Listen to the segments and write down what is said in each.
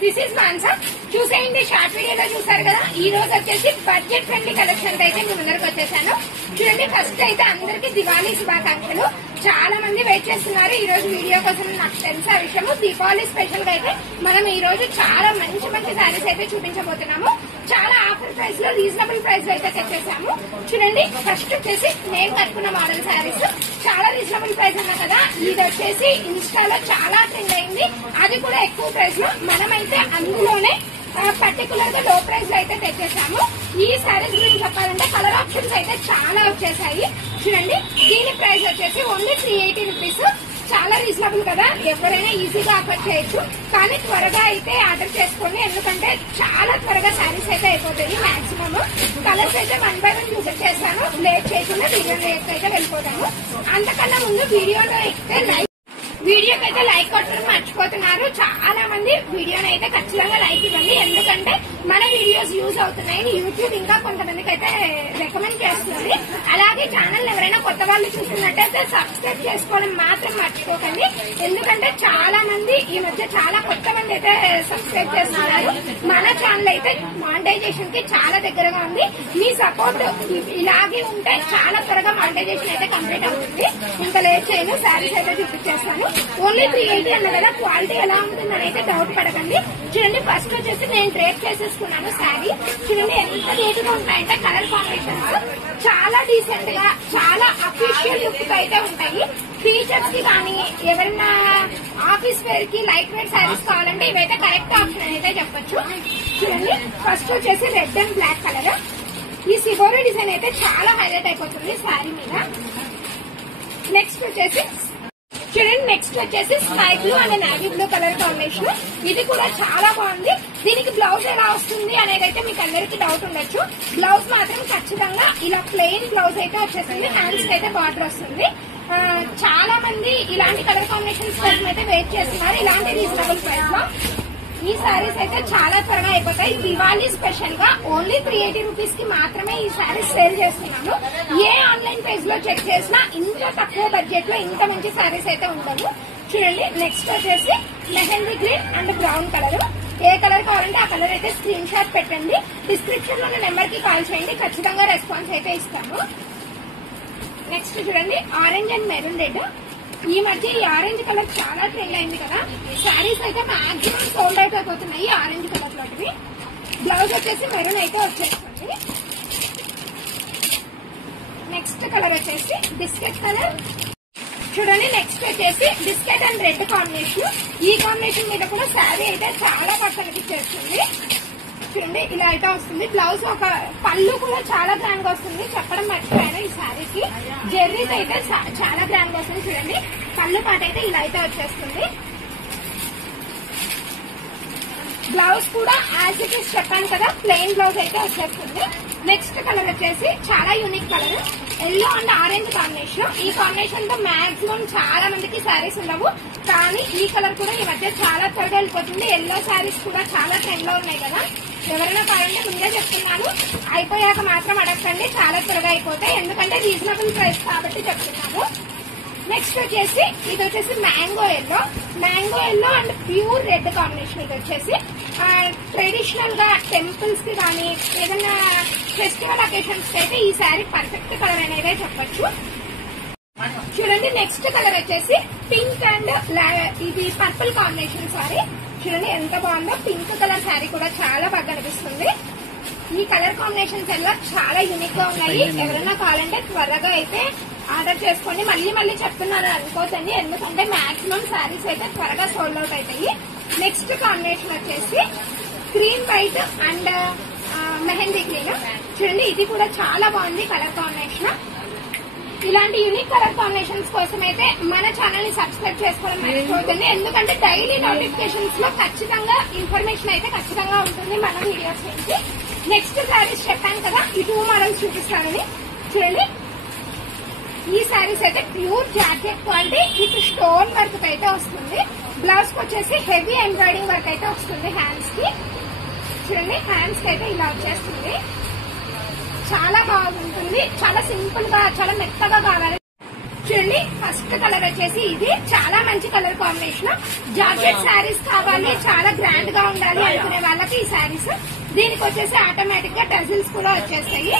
This is మాన్సర్. చూసేయండి, short వీడియోలో చూసారు కదా. ఈ రోజు వచ్చేసి బడ్జెట్ ఫ్రెండ్లీ కలెక్షన్ అయితే మీ ముందరకు వచ్చేసాను. చూడండి, ఫస్ట్ అయితే అందరికి దివాళీ శుభాకాంక్షలు. చాలా మంది వెయిట్ చేస్తున్నారు ఈ రోజు వీడియో కోసం. నాకు తెలిసే ఆ విషయము. దీపావళి స్పెషల్ గా అయితే మనం ఈ రోజు చాలా మంచి మంచి శారీస్ అయితే చూపించబోతున్నాము. చాలా ఆఫర్ ప్రైస్ లో, రీజనబుల్ ప్రైస్ లో అయితే తెచ్చేసాము. చూడండి, ఫస్ట్ వచ్చేసి నేను కట్టుకున్న మోడల్ శారీస్. చాలా రీజనబుల్ ప్రైస్ అన్నా కదా. ఇది వచ్చేసి ఇన్స్టాలో చాలా ట్రెండ్ అయింది, అది కూడా ఎక్కువ ప్రైస్ లో. మనమైతే అందులోనే పర్టికులర్ గా లో ప్రైస్ లో అయితే తెచ్చేసాము. ఈ శారీస్ గురించి చెప్పాలంటే కలర్ ఆప్షన్స్ అయితే చాలా వచ్చేసాయి. చూడండి, దీని ప్రైస్ వచ్చేసి ఓన్లీ 380 రూపీస్. చాలా రీజనబుల్ కదా, ఎవరైనా ఈజీగా ఆఫర్ చేయొచ్చు. కానీ త్వరగా అయితే ఆర్డర్ చేసుకోండి, ఎందుకంటే చాలా త్వరగా శారీస్ అయితే అయిపోతాయి. మాక్సిమం కలర్స్ అయితే 1 by 1 చూపించేస్తాను. లేట్ చేయకుండా వీడియోలో అయితే వెళ్ళిపోతాము. అంతకన్నా ముందు వీడియోకైతే లైక్ కొట్టడం మర్చిపోతున్నారు. చాలా మంది వీడియోని అయితే ఖచ్చితంగా లైక్ ఇవ్వండి, ఎందుకంటే మన వీడియోస్ యూజ్ అవుతున్నాయని యూట్యూబ్ ఇంకా కొంతమందికి అయితే రికమెండ్ చేస్తుంది. అలాగే ఛానల్ ఎవరైనా కొత్త వాళ్ళు చూస్తున్నట్టయితే సబ్స్క్రైబ్ చేసుకోవడం మాత్రం మర్చిపోకండి, ఎందుకంటే చాలా మంది ఈ మధ్య చాలా కొత్త మంది అయితే సబ్స్క్రైబ్ చేస్తున్నారు. మన ఛానల్ అయితే మానిటైజేషన్ కి చాలా దగ్గరగా ఉంది. మీ సపోర్ట్ ఇలాగే ఉంటే చాలా త్వరగా మానిటైజేషన్ అయితే కంప్లీట్ అవుతుంది. ఇంకా లేట్ చేయను, శారీస్ అయితే చూపించేస్తాను. ఓన్లీ 380 అన్న కదా, క్వాలిటీ ఎలా ఉంటుందని అయితే డౌట్ పడకండి. చూడండి, ఫస్ట్ వచ్చేసి నేను డ్రేప్ చేసేసుకున్నాను శారీ. చూడండి ఎంత నీట్ గా ఉంటాయంటే కలర్ కాంబినేషన్స్ చాలా డీసెంట్ గా, చాలా అఫీషియల్ లుక్ అయితే ఉంటాయి. టీచర్స్ కి కానీ ఎవరైనా ఆఫీస్ వేర్ కి లైట్ వెయిట్ శారీస్ కావాలంటే ఇవైతే కరెక్ట్ ఆప్షన్ అయితే చెప్పొచ్చు. చూడండి, ఫస్ట్ వచ్చేసి రెడ్ అండ్ బ్లాక్ కలర్. ఈ సిబోరీ డిజైన్ అయితే చాలా హైలైట్ అయిపోతుంది శారీ మీద. నెక్స్ట్ వచ్చేసి sky blue and navy blue colour combination. ఇది కూడా చాలా బాగుంది. దీనికి బ్లౌజ్ ఎలా వస్తుంది అనేది అయితే మీకు అందరికి డౌట్ ఉండొచ్చు. బ్లౌజ్ మాత్రం ఖచ్చితంగా ఇలా ప్లెయిన్ బ్లౌజ్ అయితే వచ్చేసింది. హ్యాండ్స్ కి అయితే బార్డర్ వస్తుంది. చాలా మంది ఇలాంటి కలర్ కాంబినేషన్స్ కోసం అయితే వెయిట్ చేస్తున్నారు. ఇలాంటి రీజనబుల్ ప్రైస్ లో ఈ శారీస్ అయితే చాలా త్వరగా అయిపోతాయి. దివాళీ స్పెషల్ గా ఓన్లీ 380 రూపీస్ కి మాత్రమే ఈ శారీస్ సేల్ చేస్తున్నాము. ఏ ఆన్లైన్ పేజ్ లో చెక్ చేసినా ఇంత తక్కువ బడ్జెట్ లో ఇంత మంచి శారీస్ అయితే ఉండవు. చూడండి, నెక్స్ట్ వచ్చేసి mehndi green and brown colour. A colour కావాలంటే ఆ కలర్ అయితే స్క్రీన్ షాట్ పెట్టండి. డిస్క్రిప్షన్ లో నెంబర్ కి కాల్ చేయండి, ఖచ్చితంగా రెస్పాన్స్ అయితే ఇస్తాము. నెక్స్ట్ చూడండి, ఆరెంజ్ అండ్ మెరూన్ రెడ్. ఈ మధ్య ఈ ఆరెంజ్ కలర్ చాలా ట్రెండ్ అయింది కదా. శారీస్ అయితే మాక్సిమం సోల్డ్ అవుట్ అయిపోతున్నాయి ఆరెంజ్ కలర్ లోటివి. బ్లౌజ్ వచ్చేసి మెరూన్ అయితే వచ్చేస్తుంది. నెక్స్ట్ కలర్ వచ్చేసి బిస్కెట్ కలర్. చూడండి, నెక్స్ట్ వచ్చేసి బిస్కెట్ అండ్ రెడ్ కాంబినేషన్. ఈ కాంబినేషన్ మీద కూడా శారీ అయితే చాలా పర్సెంట్ ఇచ్చేస్తుంది. చూడండి, ఇలా అయితే వస్తుంది. బ్లౌజ్ ఒక పళ్ళు కూడా చాలా గ్రాండ్ గా వస్తుంది. చెప్పడం మర్చిపోయాను, ఈ శారీకి జెర్రీస్ అయితే చాలా గ్రాండ్ గా వస్తుంది. చూడండి, పళ్ళు పాట అయితే ఇలా అయితే వచ్చేస్తుంది. బ్లౌజ్ కూడా యాజ్ ఇట్ ఈస్ చెప్పాను కదా, ప్లెయిన్ బ్లౌజ్ అయితే వచ్చేస్తుంది. నెక్స్ట్ కలర్ వచ్చేసి చాలా unique colour, yellow and orange combination. ఈ కాంబినేషన్ తో మాక్సిమం చాలా మందికి శారీస్ ఉండవు, కానీ ఈ కలర్ కూడా ఈ మధ్య చాలా త్వరగా వెళ్ళిపోతుంది. ఎల్లో శారీస్ కూడా చాలా ట్రెండ్ లో ఉన్నాయి కదా. ఎవరైనా కావాలంటే ముందే చెప్తున్నాను, అయిపోయాక మాత్రం అడగండి, చాలా త్వరగా అయిపోతాయి, ఎందుకంటే రీజనబుల్ ప్రైస్ కాబట్టి చెప్తున్నాను. నెక్స్ట్ వచ్చేసి ఇది వచ్చేసి mango yellow and pure red combination. ఇది వచ్చేసి ట్రెడిషనల్ గా టెంపుల్స్ కి కానీ ఏదైనా ఫెస్టివల్ అకేషన్స్ కి అయితే ఈ శారీ పర్ఫెక్ట్ కలర్ అనేది చెప్పొచ్చు. చూడండి, నెక్స్ట్ కలర్ వచ్చేసి పింక్ అండ్ ఇది పర్పుల్ కాంబినేషన్ శారీ. చూడండి ఎంత బాగుందో. పింక్ కలర్ శారీ కూడా చాలా బాగా అనిపిస్తుంది. ఈ కలర్ కాంబినేషన్స్ ఎలా చాలా యూనిక్ గా ఉన్నాయి. ఎవరైనా కావాలంటే త్వరగా అయితే ఆర్డర్ చేసుకోండి. మళ్ళీ చెప్తున్నాను అనుకోవద్దండి, ఎందుకంటే మాక్సిమం శారీస్ అయితే త్వరగా సోల్డ్ అవుట్ అవుతాయి. నెక్స్ట్ కాంబినేషన్ వచ్చేసి cream white and mehndi green. చూడండి, ఇది కూడా చాలా బాగుంది కలర్ కాంబినేషన్. ఇలాంటి యూనిక్ కలర్ కాంబినేషన్స్ కోసం అయితే మన ఛానల్ ని సబ్స్క్రైబ్ చేసుకోవడం మర్చిపోతుంది, ఎందుకంటే డైలీ నోటిఫికేషన్స్ లో ఖచ్చితంగా ఇన్ఫర్మేషన్ అయితే ఖచ్చితంగా ఉంటుంది మన వీడియోస్ నుంచి. నెక్స్ట్ శారీస్ చెప్పాను కదా, ఈ 2 మోడల్స్ చూపిస్తానని. చూడండి, ఈ శారీస్ అయితే pure jacket quality with stone work అయితే వస్తుంది. బ్లౌజ్ కి వచ్చేసి హెవీ ఎంబ్రాయిడింగ్ వర్క్ అయితే వస్తుంది హ్యాండ్స్ కి. చూడండి, హ్యాండ్స్ కి అయితే ఇలా వచ్చేస్తుంది. చాలా బాగుంటుంది, చాలా సింపుల్ గా, చాలా మెత్తగా కావాలి. చూడండి ఫస్ట్ కలర్ వచ్చేసి ఇది చాలా మంచి కలర్ కాంబినేషన్. జార్జెట్ శారీస్ కావాలి, చాలా గ్రాండ్ గా ఉండాలి అనుకునే వాళ్ళకి ఈ శారీస్. దీనికి వచ్చేసి ఆటోమేటిక్ గా టజిల్స్ కూడా వచ్చేస్తాయి.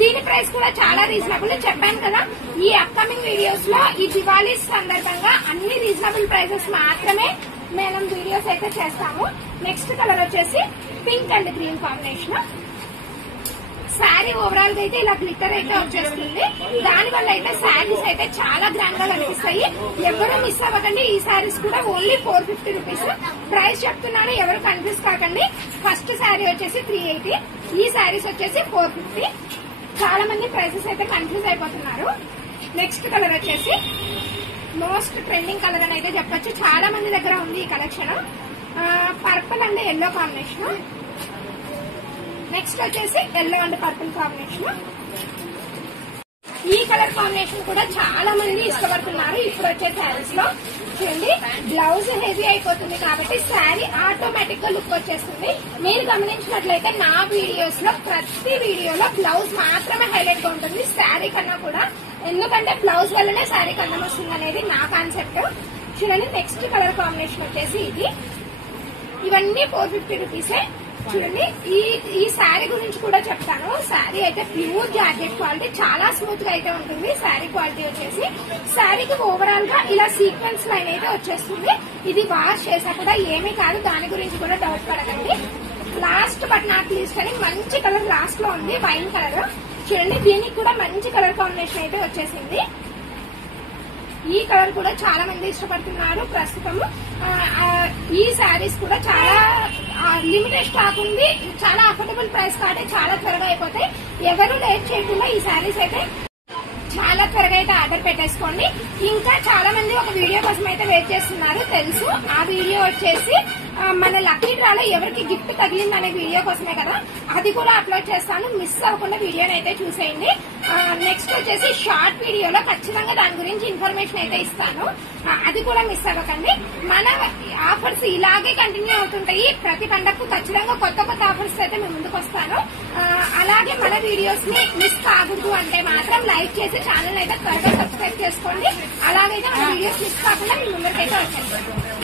దీని ప్రైస్ కూడా చాలా రీజనబుల్. చెప్పాను కదా ఈ అప్కమింగ్ వీడియోస్ లో ఈ దివాళీ సందర్భంగా అన్ని రీజనబుల్ ప్రైసెస్ మాత్రమే మనం వీడియోస్ అయితే చేస్తాము. నెక్స్ట్ కలర్ వచ్చేసి pink and green combination. Sari overall గా అయితే ఇలా గ్లిటర్ అయితే వచ్చేస్తుంది. దాని వల్ల అయితే శారీస్ అయితే చాలా గ్రాండ్ గా కనిపిస్తాయి. ఎవరు మిస్ అవ్వకండి. ఈ శారీస్ కూడా ఓన్లీ 450 రూపీస్ ప్రైస్ చెప్తున్నాను, ఎవరు కన్ఫ్యూజ్ కాకండి. ఫస్ట్ శారీ వచ్చేసి 380, ఈ శారీస్ వచ్చేసి 450. చాలా మంది ప్రైసెస్ అయితే కన్ఫ్యూజ్ అయిపోతున్నారు. నెక్స్ట్ కలర్ వచ్చేసి మోస్ట్ ట్రెండింగ్ కలర్ అని అయితే చెప్పొచ్చు, చాలా మంది దగ్గర ఉంది ఈ collection. Purple and yellow combination. Next వచ్చేసి ఎల్లో అండ్ పర్పుల్ కాంబినేషన్. ఈ కలర్ కాంబినేషన్ కూడా చాలా మంది ఇష్టపడుతున్నారు ఇప్పుడు వచ్చే శారీస్ లో. చూడండి బ్లౌజ్ హెవీ అయిపోతుంది కాబట్టి శారీ ఆటోమేటిక్ గా లుక్ వచ్చేస్తుంది. మీరు గమనించినట్లయితే నా వీడియోస్ లో ప్రతి వీడియోలో బ్లౌజ్ మాత్రమే హైలైట్ గా ఉంటుంది శారీ కన్నా కూడా. ఎందుకంటే బ్లౌజ్ వల్లనే శారీ కన్నా వస్తుంది అనేది నా కాన్సెప్ట్. చూడండి నెక్స్ట్ కలర్ కాంబినేషన్ వచ్చేసి ఇది. ఇవన్నీ 450 రూపీసే. చూడండి ఈ శారీ గురించి కూడా చెప్తాను. శారీ అయితే ప్యూర్ జార్జెట్ క్వాలిటీ, చాలా స్మూత్ గా అయితే ఉంటుంది. శారీ క్వాలిటీ వచ్చేసి శారీకి ఓవరాల్ గా ఇలా సీక్వెన్స్ లైన్ అయితే వచ్చేస్తుంది. ఇది వాష్ చేసా కూడా ఏమీ కాదు, దాని గురించి కూడా డౌట్ పడకండి. లాస్ట్ బట్ నాట్ లీస్ట్ అని మంచి కలర్ లాస్ట్ లో ఉంది, వైన్ కలర్. చూడండి దీనికి కూడా మంచి కలర్ కాంబినేషన్ అయితే వచ్చేసింది. ఈ కలర్ కూడా చాలా మంది ఇష్టపడుతున్నారు ప్రస్తుతం. ఈ శారీస్ కూడా చాలా లిమిటెడ్ స్టాక్ ఉంది, చాలా అఫోర్డబుల్ ప్రైస్ కాబట్టి చాలా త్వరగా అయిపోతాయి. ఎవరు లేట్ చేయకుండా ఈ శారీస్ అయితే చాలా త్వరగా అయితే ఆర్డర్ పెట్టేసుకోండి. ఇంకా చాలా మంది ఒక వీడియో కోసం అయితే వెయిట్ చేస్తున్నారు తెలుసు. ఆ వీడియో వచ్చేసి మన లక్కీ డ్రాలో ఎవరికి గిఫ్ట్ తగిలింది అనే వీడియో కోసమే కదా, అది కూడా అప్లోడ్ చేస్తాను. మిస్ అవ్వకుండా వీడియోని అయితే చూసేయండి. నెక్స్ట్ వచ్చేసి షార్ట్ వీడియోలో ఖచ్చితంగా దాని గురించి ఇన్ఫర్మేషన్ అయితే ఇస్తాను, అది కూడా మిస్ అవ్వకండి. మన ఆఫర్స్ ఇలాగే కంటిన్యూ అవుతుంటాయి. ప్రతి పండగకు ఖచ్చితంగా కొత్త కొత్త ఆఫర్స్ అయితే మేము ముందుకు వస్తాను. అలాగే మన వీడియోస్ ని మిస్ కాకూడదు అంటే మాత్రం లైక్ చేసి ఛానల్ అయితే త్వరగా సబ్స్క్రైబ్ చేసుకోండి. అలాగైతే మన వీడియోస్ మిస్ కాకుండా మీ ముందరికైతే వచ్చేస్తాను.